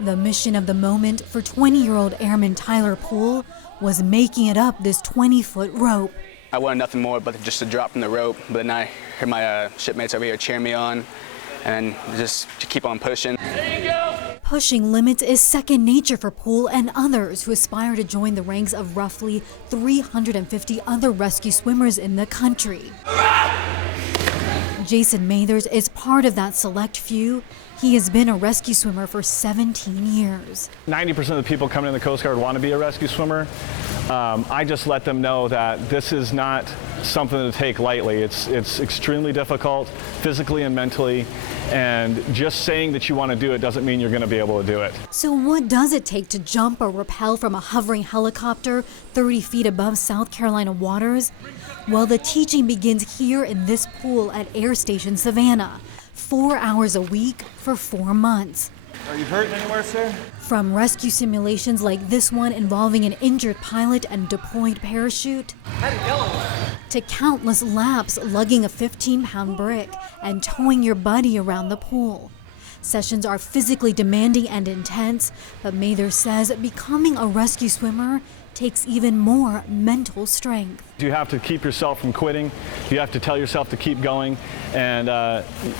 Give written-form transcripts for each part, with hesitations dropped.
The mission of the moment for 20-year-old airman Tyler Poole was making it up this 20-foot rope. I wanted nothing more but just to drop from the rope, but then I heard my shipmates over here cheer me on, and just to keep on pushing. There you go. Pushing limits is second nature for Poole and others who aspire to join the ranks of roughly 350 other rescue swimmers in the country. Jason Mathers is part of that select few. He has been a rescue swimmer for 17 years. 90% of the people coming in the Coast Guard want to be a rescue swimmer. I just let them know that this is not something to take lightly. It's extremely difficult, physically and mentally, and just saying that you want to do it doesn't mean you're going to be able to do it. So what does it take to jump or rappel from a hovering helicopter 30 feet above South Carolina waters? Well, the teaching begins here in this pool at Air Station Savannah, 4 hours a week for 4 months. Are you hurt anywhere, sir? From rescue simulations like this one involving an injured pilot and deployed parachute, to countless laps lugging a 15-pound brick and towing your buddy around the pool. Sessions are physically demanding and intense, but Mather says becoming a rescue swimmer takes even more mental strength. You have to keep yourself from quitting. You have to tell yourself to keep going, and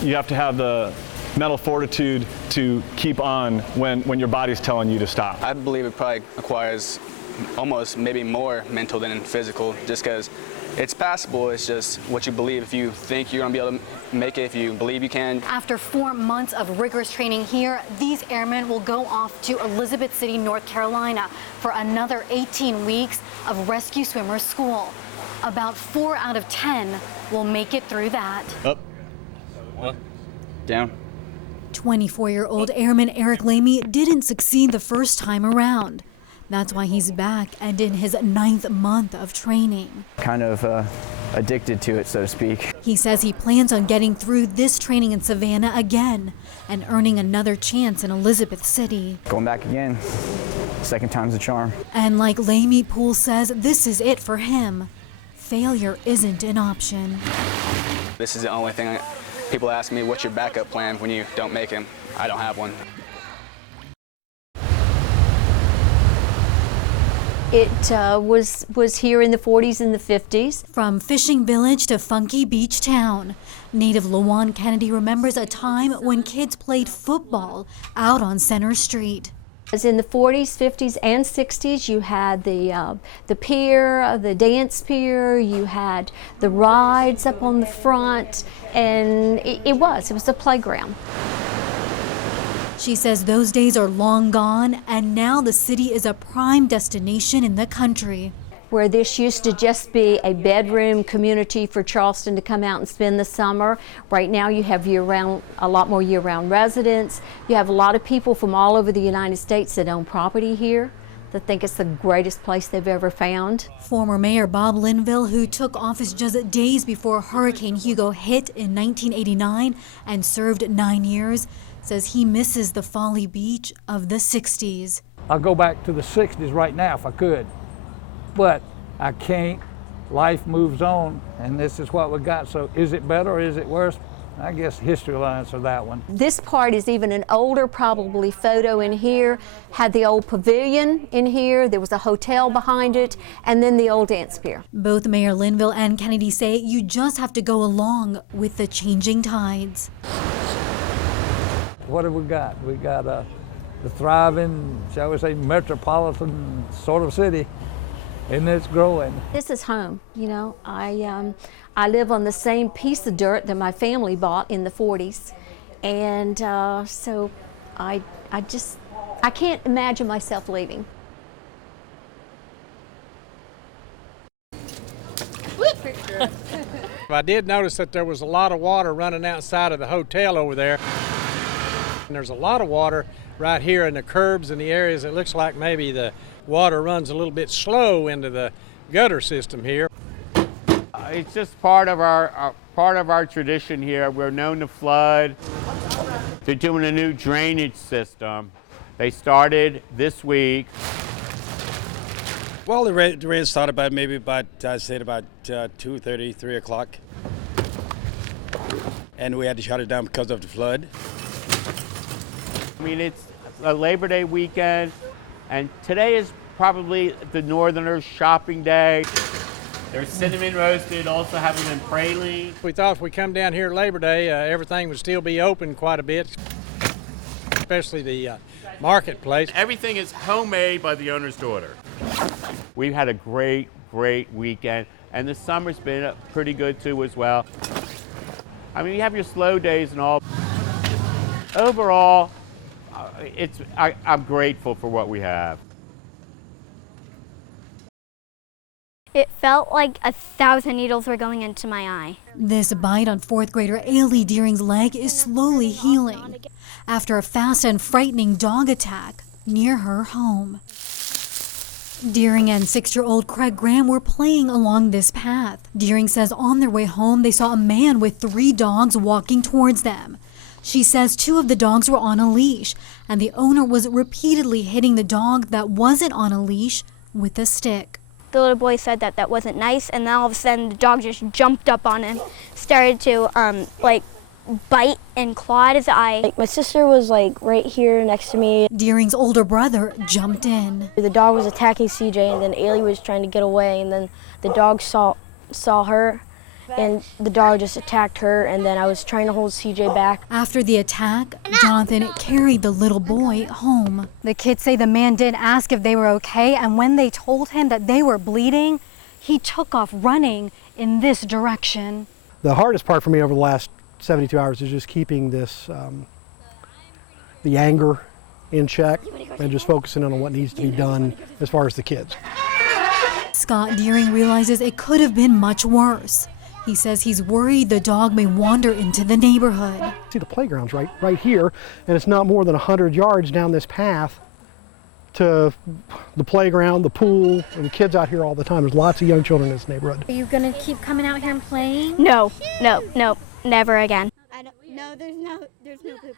you have to have the mental fortitude to keep on when your body's telling you to stop. I believe it probably requires almost maybe more mental than physical, just because it's passable. It's just what you believe. If you think you're going to be able to make it, if you believe you can. After 4 months of rigorous training here, these airmen will go off to Elizabeth City, North Carolina for another 18 weeks of rescue swimmer school. About 4 out of 10 will make it through that. Up, one, down. 24-year-old airman Eric Lamy didn't succeed the first time around. That's why he's back and in his 9th month of training. Kind of addicted to it, so to speak. He says he plans on getting through this training in Savannah again and earning another chance in Elizabeth City. Going back again, second time's a charm. And like Lamy, Poole says this is it for him. Failure isn't an option. This is the only thing people ask me, what's your backup plan when you don't make it? I don't have one. It was here in the 40s and the 50s. From fishing village to funky beach town, native LaJuan Kennedy remembers a time when kids played football out on Center Street. As in the 40s, 50s, and 60s, you had the pier, the dance pier, you had the rides up on the front, and it was a playground. She says those days are long gone, and now the city is a prime destination in the country. Where this used to just be a bedroom community for Charleston to come out and spend the summer, right now you have a lot more year-round residents. You have a lot of people from all over the United States that own property here, that think it's the greatest place they've ever found. Former Mayor Bob Linville, who took office just days before Hurricane Hugo hit in 1989 and served 9 years, says he misses the Folly Beach of the 60s. I'll go back to the 60s right now if I could, but I can't. Life moves on, and this is what we got. So is it better or is it worse? I guess history will answer that one. This part is even an older, probably, photo in here. Had the old pavilion in here, there was a hotel behind it, and then the old dance pier. Both Mayor Linville and Kennedy say you just have to go along with the changing tides. What have we got? We got the thriving, shall we say, metropolitan sort of city, and it's growing. This is home, you know. I live on the same piece of dirt that my family bought in the 40s, and so I can't imagine myself leaving. I did notice that there was a lot of water running outside of the hotel over there. And there's a lot of water right here in the curbs and the areas. It looks like maybe the water runs a little bit slow into the gutter system here. It's just part of our tradition here. We're known to flood. They're doing a new drainage system. They started this week. Well, the rain started by maybe about 2:30, 3 o'clock. And we had to shut it down because of the flood. I mean, it's Labor Day weekend, and today is probably the Northerners' shopping day. They're cinnamon roasted, also have them in praline. We thought if we come down here Labor Day, everything would still be open quite a bit, especially the marketplace. Everything is homemade by the owner's daughter. We've had a great weekend, and the summer's been pretty good too as well. I mean, you have your slow days and all. Overall, I'm grateful for what we have. It felt like 1,000 needles were going into my eye. This bite on 4th grader Ailey Deering's leg is slowly healing after a fast and frightening dog attack near her home. Deering and 6-year-old Craig Graham were playing along this path. Deering says on their way home they saw a man with 3 dogs walking towards them. She says 2 of the dogs were on a leash, and the owner was repeatedly hitting the dog that wasn't on a leash with a stick. The little boy said that that wasn't nice, and then all of a sudden the dog just jumped up on him, started to bite and claw at his eye. My sister was right here next to me. Deering's older brother jumped in. The dog was attacking CJ, and then Ailey was trying to get away, and then the dog saw her, and the dog just attacked her, and then I was trying to hold CJ back. After the attack, Jonathan carried the little boy home. The kids say the man did ask if they were okay, and when they told him that they were bleeding, he took off running in this direction. The hardest part for me over the last 72 hours is just keeping this, the anger in check and just focusing on what needs to be done as far as the kids. Scott Deering realizes it could have been much worse. He says he's worried the dog may wander into the neighborhood. See, the playground's right here, and it's not more than 100 yards down this path to the playground, the pool, and the kids out here all the time. There's lots of young children in this neighborhood. Are you gonna keep coming out here and playing? No, never again. No, there's no poo-poo.